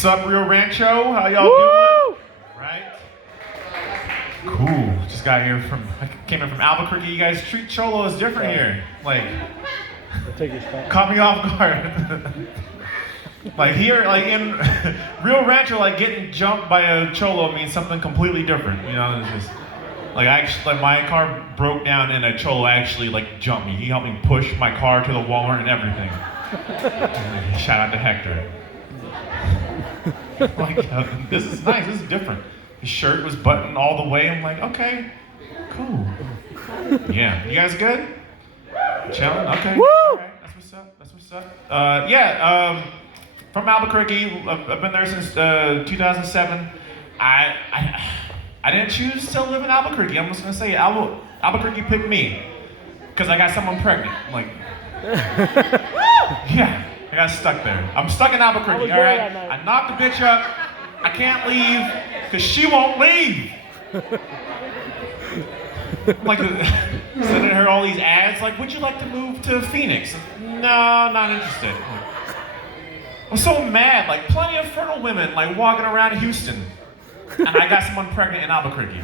What's up, Rio Rancho? How y'all doing? Right? Cool. Just got here I came in from Albuquerque. You guys treat cholos different here. Like, take your spot. caught me off guard. Like here, like in Rio Rancho, like getting jumped by a cholo means something completely different. You know, it's just like my car broke down and a cholo actually like jumped me. He helped me push my car to the Walmart and everything. Shout out to Hector. Like, this is nice. This is different. His shirt was buttoned all the way. I'm like, okay, cool. Yeah, you guys good? Chilling? Okay. Woo! All right. That's what's up. That's what's up. From Albuquerque. I've been there since 2007. I didn't choose to live in Albuquerque. I'm just gonna say Albuquerque picked me because I got someone pregnant. I'm like, yeah, I got stuck there. I'm stuck in Albuquerque. All right, I knocked the bitch up. I can't leave because she won't leave. I'm like sending her all these ads. Like, would you like to move to Phoenix? No, not interested. I'm so mad. Like, plenty of fertile women like walking around Houston. And I got someone pregnant in Albuquerque.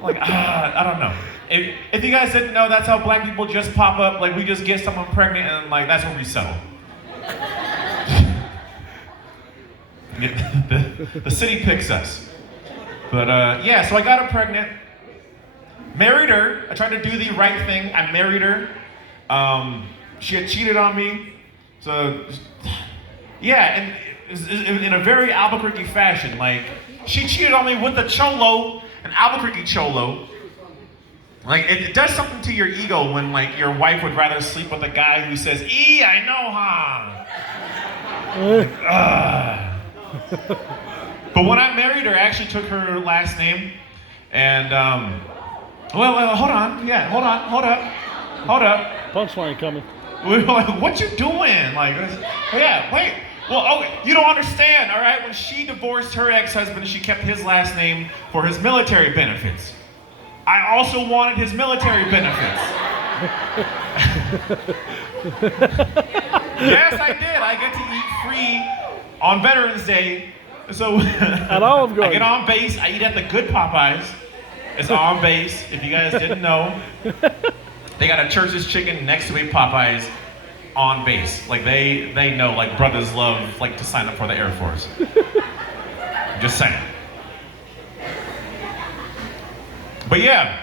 Like, I don't know. If you guys didn't know, that's how black people just pop up. Like, we just get someone pregnant and like that's where we settle. The city picks us. But yeah, so I got her pregnant. Married her. I tried to do the right thing. I married her. She had cheated on me. So, yeah, and in a very Albuquerque fashion, like, she cheated on me with a cholo, an Albuquerque cholo. Like, it does something to your ego when, like, your wife would rather sleep with a guy who says, I know, huh? But when I married her, I actually took her last name. And, well, hold on. Yeah, hold up. Punchline coming. We were like, what you doing? Like, yeah, wait. Well, okay, you don't understand, all right? When she divorced her ex-husband, she kept his last name for his military benefits. I also wanted his military benefits. Yes, I did. I get to eat free on Veterans Day. So At Olive Garden. I get on base. I eat at the good Popeyes. It's on base, if you guys didn't know. They got a Church's Chicken next to a Popeyes on base. Like they know, like brothers love like to sign up for the Air Force. I'm just saying. But yeah,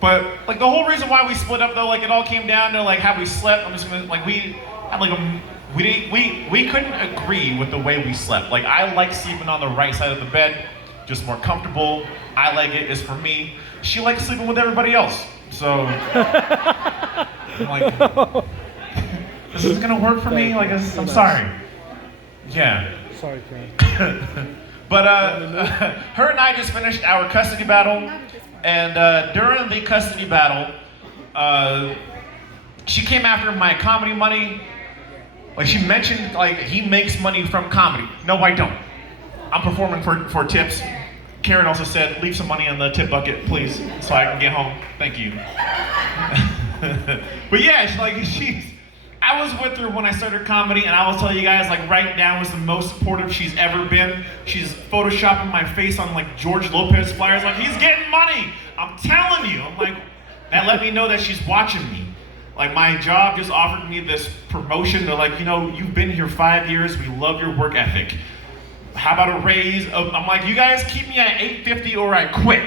but like the whole reason why we split up though, like it all came down to like how we slept. I'm just gonna like we had like we couldn't agree with the way we slept. Like I like sleeping on the right side of the bed, just more comfortable. I like it. It's for me. She likes sleeping with everybody else. So I'm like, this isn't gonna work for me. Like I'm sorry. Yeah. Sorry, Karen. But her and I just finished our custody battle, and during the custody battle, she came after my comedy money. Like she mentioned, like he makes money from comedy. No, I don't. I'm performing for tips. Karen also said, leave some money in the tip bucket, please, so I can get home. Thank you. But yeah, I was with her when I started comedy, and I will tell you guys, like right now is the most supportive she's ever been. She's photoshopping my face on like George Lopez flyers, like he's getting money. I'm telling you. I'm like, that let me know that she's watching me. Like my job just offered me this promotion. They're like, you've been here 5 years. We love your work ethic. How about a raise? I'm like, you guys keep me at $850 or I quit.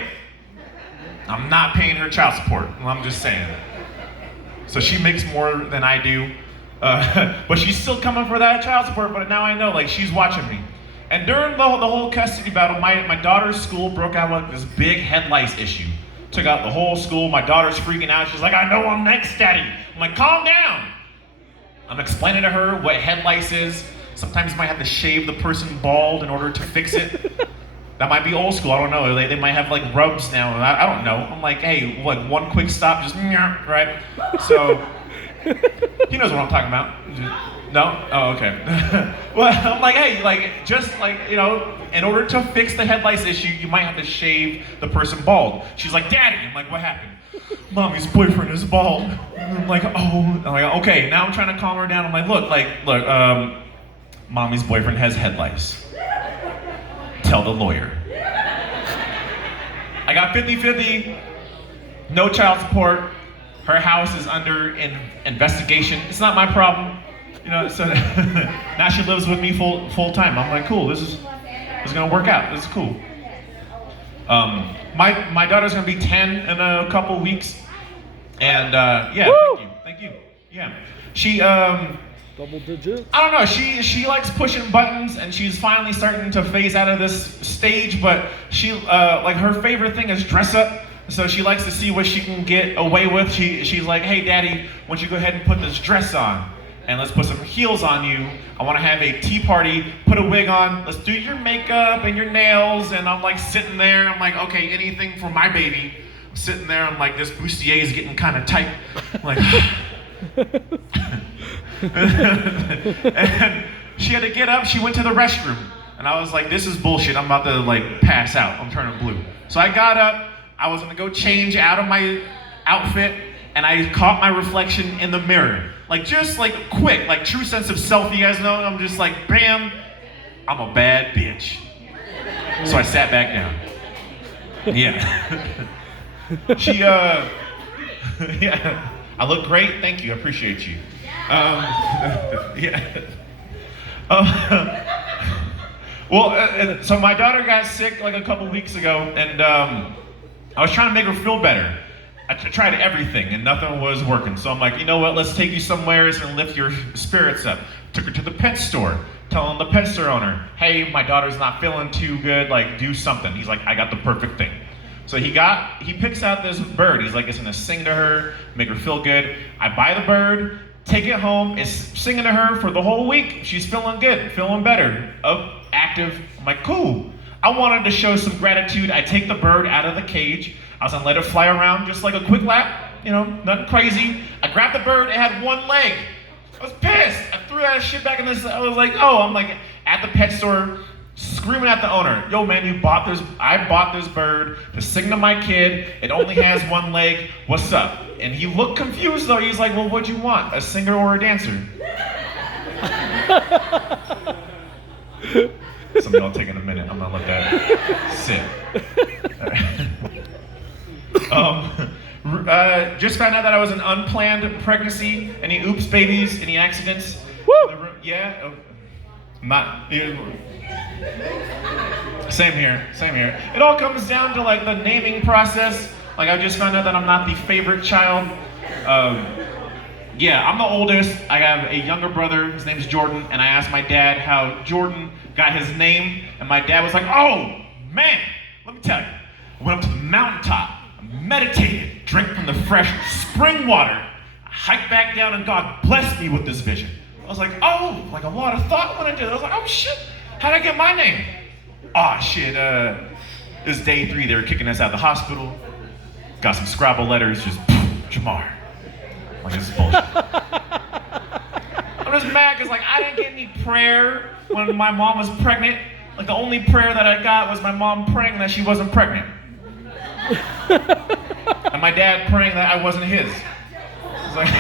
I'm not paying her child support. I'm just saying. So she makes more than I do. But she's still coming for that child support, but now I know, like, she's watching me. And during the whole custody battle, my daughter's school broke out with this big head lice issue. Took out the whole school. My daughter's freaking out. She's like, I know I'm next, Daddy. I'm like, calm down. I'm explaining to her what head lice is. Sometimes you might have to shave the person bald in order to fix it. That might be old school, I don't know. They might have like rubs now, I don't know. I'm like, hey, what, one quick stop, just right? So, he knows what I'm talking about. No? Oh, okay. Well, I'm like, hey, like, just like, in order to fix the head lice issue, you might have to shave the person bald. She's like, Daddy. I'm like, what happened? Mommy's boyfriend is bald. I'm like, oh. I'm like, okay, now I'm trying to calm her down. I'm like, look, Mommy's boyfriend has head lice. Tell the lawyer. I got 50-50, no child support. Her house is under investigation. It's not my problem. So now she lives with me full time. I'm like, cool, this is gonna work out. This is cool. My daughter's gonna be 10 in a couple weeks. And yeah, thank you. Yeah. She double digits. I don't know, she likes pushing buttons, and she's finally starting to phase out of this stage, but she like her favorite thing is dress up. So she likes to see what she can get away with. She's like, hey daddy, why don't you go ahead and put this dress on? And let's put some heels on you. I want to have a tea party, put a wig on, let's do your makeup and your nails. And I'm like sitting there, I'm like, okay, anything for my baby. I'm sitting there, I'm like, this bustier is getting kind of tight. I'm like, and she had to get up, she went to the restroom. And I was like, this is bullshit, I'm about to like pass out, I'm turning blue. So I got up, I was gonna go change out of my outfit, and I caught my reflection in the mirror. Like just like quick, like true sense of self, you guys know? I'm just like, bam, I'm a bad bitch. So I sat back down. Yeah. She, yeah. I look great, thank you, I appreciate you. Yeah. Well, so my daughter got sick like a couple weeks ago, and I was trying to make her feel better. I tried everything and nothing was working. So I'm like, you know what, let's take you somewhere and lift your spirits up. Took her to the pet store, telling the pet store owner, hey, my daughter's not feeling too good, like do something. He's like, I got the perfect thing. So he picks out this bird. He's like, it's gonna sing to her, make her feel good. I buy the bird, take it home, it's singing to her for the whole week. She's feeling good, feeling better, active. I'm like, cool. I wanted to show some gratitude. I take the bird out of the cage. I was gonna let it fly around just like a quick lap, nothing crazy. I grabbed the bird, it had one leg. I was pissed. I threw that shit back in this. I was like, I'm like at the pet store, screaming at the owner, yo man, I bought this bird to sing to my kid. It only has one leg, what's up? And he looked confused though. He's like, well, what'd you want? A singer or a dancer? Some of y'all taking a minute. I'm gonna let that sit. Just found out that I was an unplanned pregnancy. Any oops babies? Any accidents? Woo! Yeah. Not. Same here. It all comes down to like the naming process. Like I just found out that I'm not the favorite child. Yeah, I'm the oldest. I have a younger brother. His name's Jordan, and I asked my dad how Jordan got his name, and my dad was like, oh man, let me tell you. I went up to the mountaintop, meditated, drank from the fresh spring water, I hiked back down, and God blessed me with this vision. I was like, oh, like a lot of thought went into it. I was like, oh shit, how'd I get my name? Oh shit, this is day 3, they were kicking us out of the hospital. Got some Scrabble letters, just Jamar. I'm like, this is bullshit. I'm just mad because like I didn't get any prayer when my mom was pregnant. Like the only prayer that I got was my mom praying that she wasn't pregnant. And my dad praying that I wasn't his. I was like,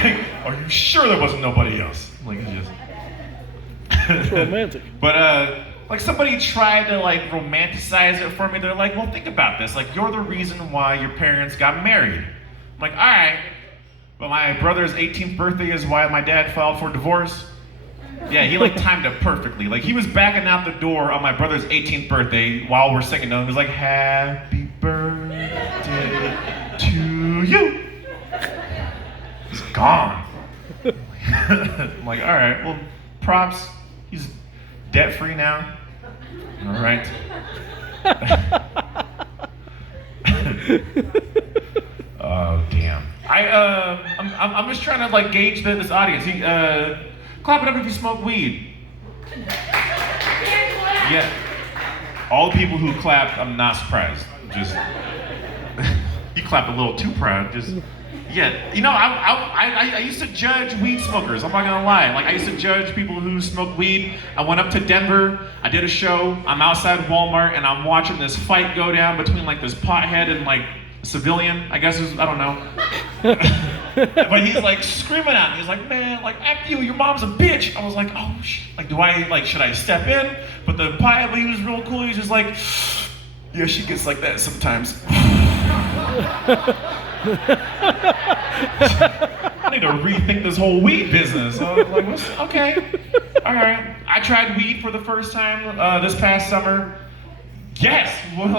are you sure there wasn't nobody else? I'm like, it's just... It's romantic. But like somebody tried to like romanticize it for me. They're like, well, think about this. Like you're the reason why your parents got married. I'm like, all right. But my brother's 18th birthday is why my dad filed for divorce. Yeah, he like timed it perfectly. Like he was backing out the door on my brother's 18th birthday while we're singing to him. He was like, happy birthday to you. He's gone. I'm like, all right, well, props. He's debt free now. All right. Oh damn. I'm just trying to like gauge this audience. Clap it up if you smoke weed. Yeah. All the people who clapped, I'm not surprised. Just you clapped a little too proud. Just yeah. You know, I used to judge weed smokers. I'm not gonna lie. Like I used to judge people who smoke weed. I went up to Denver. I did a show. I'm outside Walmart and I'm watching this fight go down between like this pothead and like civilian. I guess I don't know. But he's like screaming at me. He's like, man, like, F you, your mom's a bitch. I was like, oh, like, should I step in? But the pilot, he was real cool. He was just like, yeah, she gets like that sometimes. I need to rethink this whole weed business. I was like, okay, all right. I tried weed for the first time this past summer. Yes. Well,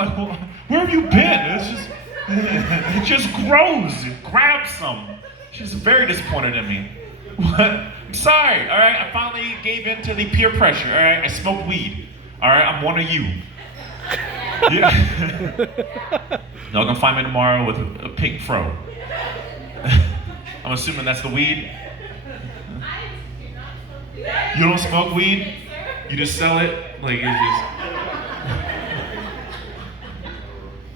where have you been? It just grows. Grab some. She's very disappointed in me. I'm sorry. All right. I finally gave in to the peer pressure. All right. I smoke weed. All right. I'm one of you. Yeah. Y'all gonna find me tomorrow with a pink fro. I'm assuming that's the weed. You don't smoke weed? You just sell it? Like it's just.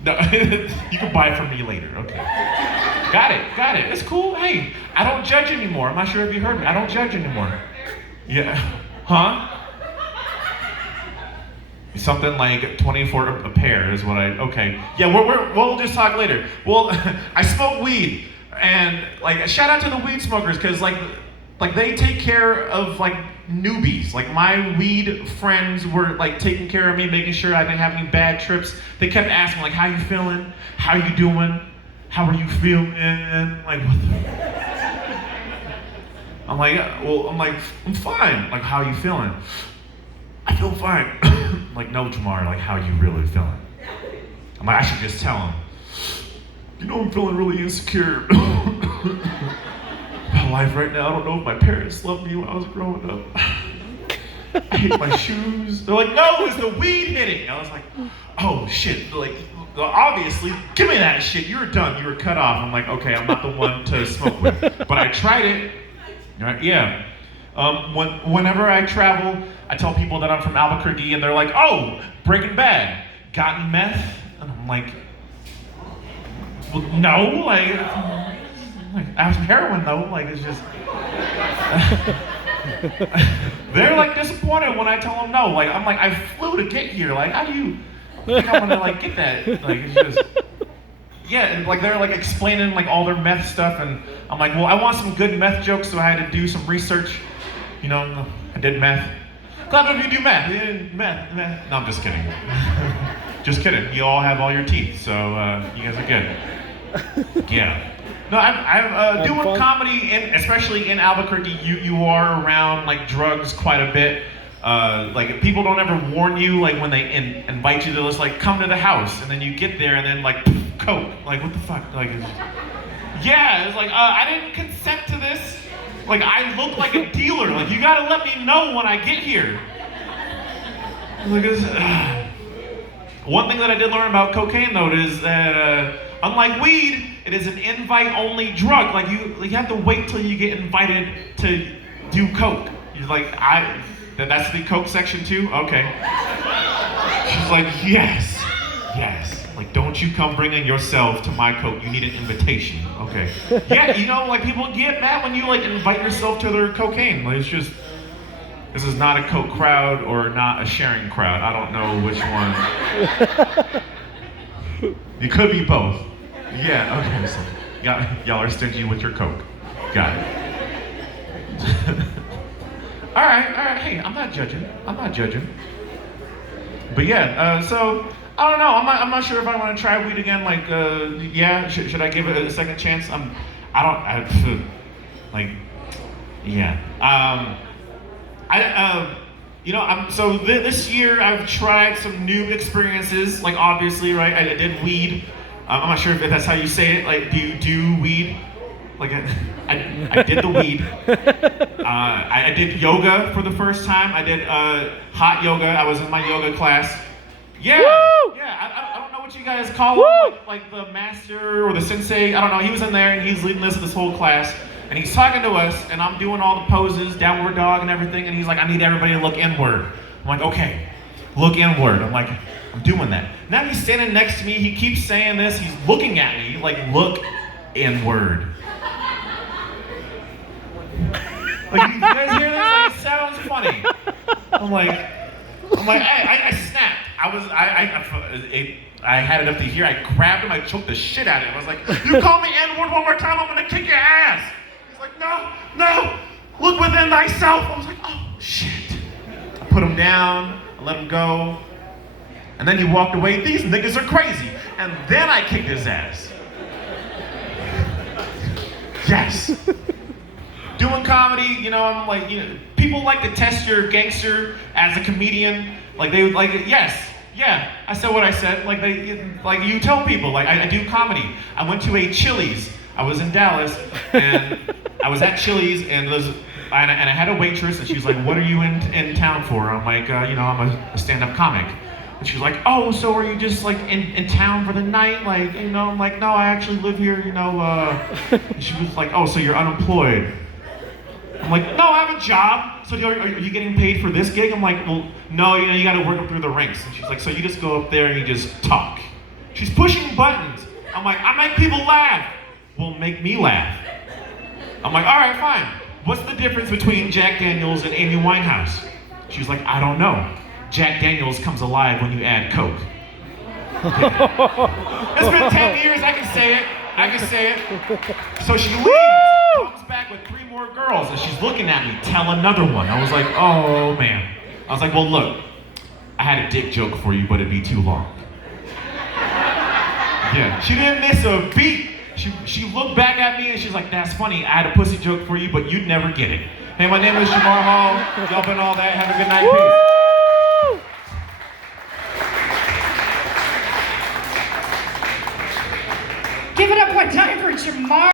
No, you can buy it from me later. Okay. Got it. It's cool. Hey, I don't judge anymore. I'm not sure if you heard me. I don't judge anymore. Yeah. Huh? Something like 24 a pair is what okay. Yeah, we'll just talk later. Well, I smoke weed, and like shout out to the weed smokers, because like they take care of like newbies. Like my weed friends were like taking care of me, making sure I didn't have any bad trips. They kept asking like, how you feeling? How you doing? How are you feeling? Like what the I'm like, I'm fine. Like, how are you feeling? I feel fine. Like, no, Jamar, like, how you really feeling? I'm like, I should just tell him. You know, I'm feeling really insecure about life right now. I don't know if my parents loved me when I was growing up. I hate my shoes. They're like, no, it's the weed hitting. I was like, oh, shit. Like, obviously, give me that shit. You're done. You were cut off. I'm like, okay, I'm not the one to smoke with. But I tried it. Right? Yeah. Whenever I travel, I tell people that I'm from Albuquerque, and they're like, oh, Breaking Bad, gotten meth? And I'm like, well, no, like I have some heroin though, like it's just, they're like disappointed when I tell them no, like I'm like, I flew to get here, like how do you think I'm gonna like get that, like it's just, yeah, and like they're like explaining like all their meth stuff, and I'm like, well, I want some good meth jokes, so I had to do some research. You know, I did meth. Glad if you do meth. Meth. No, I'm just kidding. Just kidding. You all have all your teeth, so you guys are good. Yeah. No, I'm doing comedy, especially in Albuquerque. You are around like drugs quite a bit. Like people don't ever warn you, like when they invite you to just like come to the house, and then you get there, and then like coke. Like what the fuck? Like, yeah, it's like I didn't consent to this. Like, I look like a dealer. Like, you gotta let me know when I get here. Like, one thing that I did learn about cocaine, though, is that, unlike weed, it is an invite-only drug. Like, you have to wait till you get invited to do coke. You're like, that's the coke section, too? Okay. She's like, yes. Like, don't you come bringing yourself to my coke. You need an invitation. Okay. Yeah, you know, like people get mad when you like invite yourself to their cocaine. Like it's just, this is not a coke crowd or not a sharing crowd. I don't know which one. It could be both. Yeah. Okay. So y'all are stingy with your coke. Got it. All right. Hey, I'm not judging. But yeah. So. I don't know. I'm not sure if I want to try weed again. Like, yeah, should I give it a second chance? This year I've tried some new experiences. Like, obviously, right? I did weed. I'm not sure if that's how you say it. Like, do you do weed? Like, I did the weed. I did yoga for the first time. I did hot yoga. I was in my yoga class. Yeah, Woo! yeah. I don't know what you guys call him, like the master or the sensei. I don't know. He was in there and he's leading this whole class, and he's talking to us, and I'm doing all the poses, downward dog and everything, and he's like, I need everybody to look inward. I'm like, okay, look inward. I'm like, I'm doing that. Now he's standing next to me. He keeps saying this. He's looking at me like, look inward. Like, you guys hear this? Like, it sounds funny. I'm like, I snapped. I had it up to here. I grabbed him. I choked the shit out of him. I was like, "You call me N-word one more time, I'm gonna kick your ass." He's like, "No, no. Look within thyself." I was like, "Oh shit." I put him down. I let him go. And then he walked away. These niggas are crazy. And then I kicked his ass. Yes. Doing comedy, you know, I'm like, you know, people like to test your gangster as a comedian. Like they would like, yes, yeah, I said what I said. Like you tell people, like I do comedy. I went to a Chili's. I was in Dallas, and I was at Chili's, and I had a waitress, and she was like, "What are you in town for?" I'm like, you know, I'm a stand-up comic. And she's like, "Oh, so are you just like in town for the night? Like, you know," I'm like, "No, I actually live here, you know." And she was like, "Oh, so you're unemployed?" I'm like, "No, I have a job." So are you getting paid for this gig? I'm like, "Well, no, you know, you gotta work up through the ranks." And she's like, "So you just go up there and you just talk." She's pushing buttons. I'm like, "I make people laugh." "Well, make me laugh." I'm like, "All right, fine. What's the difference between Jack Daniels and Amy Winehouse?" She's like, "I don't know. Jack Daniels comes alive when you add Coke." It's been 10 years, I can say it. So she leaves, comes back with 3 more girls, and she's looking at me, tell another one. I was like, oh man. I was like, "Well look, I had a dick joke for you, but it'd be too long." Yeah, she didn't miss a beat. She looked back at me and she's like, "That's funny, I had a pussy joke for you, but you'd never get it." Hey, my name is Jamar Hall. Y'all been all that. Have a good night. Peace. Give it up one time for Jamar.